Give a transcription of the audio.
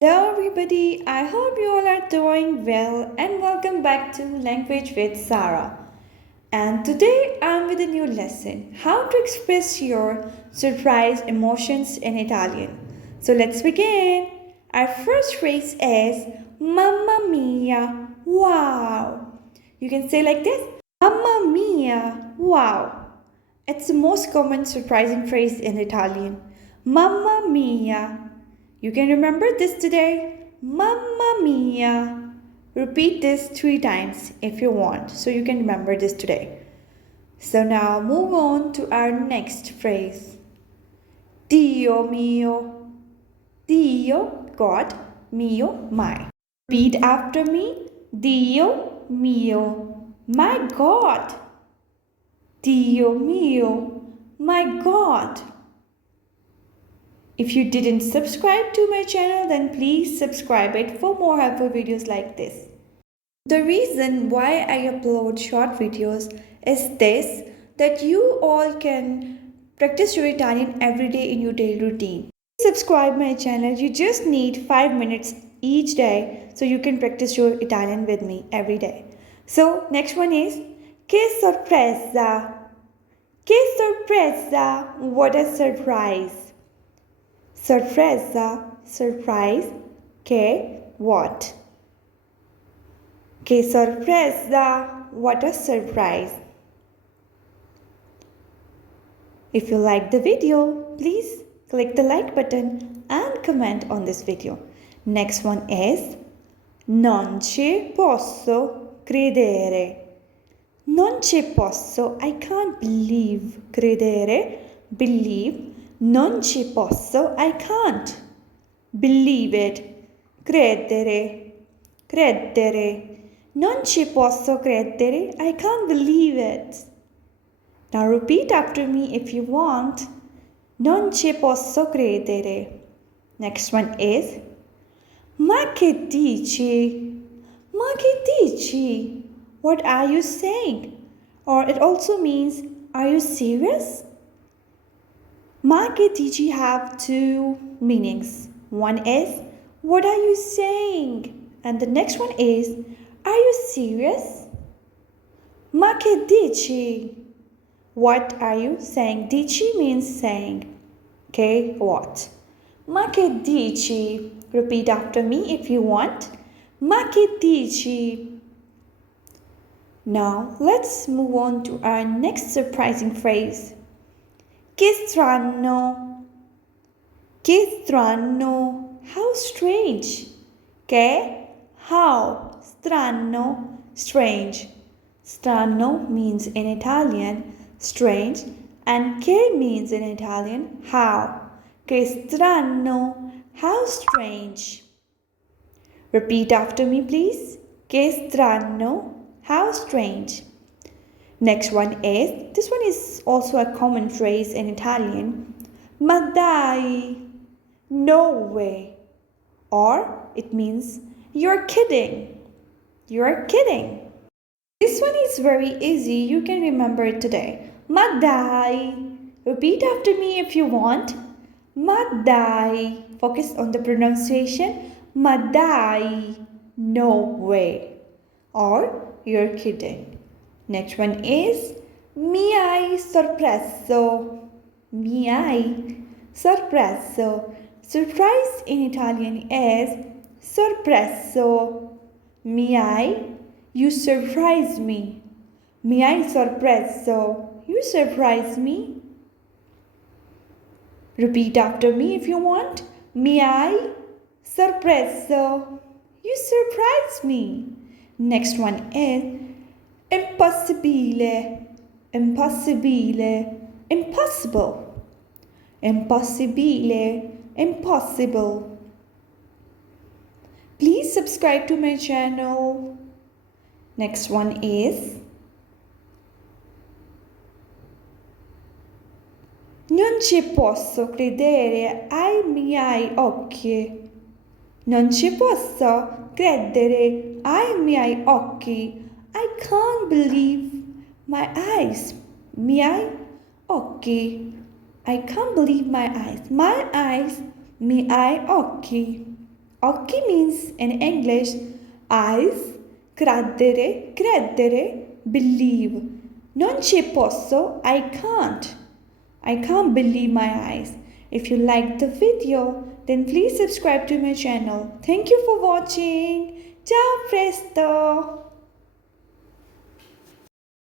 Hello, everybody. I hope you all are doing well and welcome back to Language with Sarah. And today I'm with a new lesson how to express your surprise emotions in Italian. So let's begin. Our first phrase is Mamma mia, wow. You can say like this Mamma mia, wow. It's the most common surprising phrase in Italian. Mamma mia. You can remember this today. Mamma mia. Repeat this 3 times if you want so you can remember this today. So now move on to our next phrase. Dio mio. Dio, God, mio, my. Repeat after me. Dio mio. My God. Dio mio. My God. If you didn't subscribe to my channel, then please subscribe it for more helpful videos like this. The reason why I upload short videos is this, that you all can practice your Italian every day in your daily routine. Subscribe my channel. You just need 5 minutes each day so you can practice your Italian with me every day. So next one is che sorpresa. Che sorpresa. What a surprise. Sorpresa, surprise, che, what? Che sorpresa, what a surprise. If you like the video, please click the like button and comment on this video. Next one is non ci posso credere. Non ci posso, I can't believe, credere, believe. Non ci posso, I can't. Believe it. Credere. Credere. Non ci posso credere, I can't believe it. Now repeat after me if you want. Non ci posso credere. Next one is ma che dici? Ma che dici? What are you saying? Or it also means, are you serious? Ma che dici have two meanings. One is, what are you saying? And the next one is, are you serious? Ma che dici? What are you saying? Dici means saying. Okay, what? Ma che dici? Repeat after me if you want. Ma che dici? Now, let's move on to our next surprising phrase. Che strano. Che strano. How strange. Che, how, strano, strange. Strano means in Italian strange and che means in Italian how. Che strano. How strange. Repeat after me please. Che strano. How strange. Next one is, this one is also a common phrase in Italian. Ma dai, no way. Or it means, you're kidding. You're kidding. This one is very easy. You can remember it today. Ma dai. Repeat after me if you want. Ma dai. Focus on the pronunciation. Ma dai, no way. Or you're kidding. Next one is mi hai sorpreso. Mi hai sorpreso. Surprise in Italian is sorpreso. Mi hai, you surprise me. Mi hai sorpreso. You surprise me. Repeat after me if you want. Mi hai sorpreso. You surprise me. Next one is impossibile. Impossibile. Impossible. Impossibile. Impossible. Please subscribe to my channel. Next one is non ci posso credere ai miei occhi. Non ci posso credere ai miei occhi. I can't believe my eyes. Miei occhi. I can't believe my eyes. My eyes. Miei occhi. Occhi means in English eyes, credere, believe. Non ci posso, I can't. I can't believe my eyes. If you liked the video, then please subscribe to my channel. Thank you for watching. Ciao presto!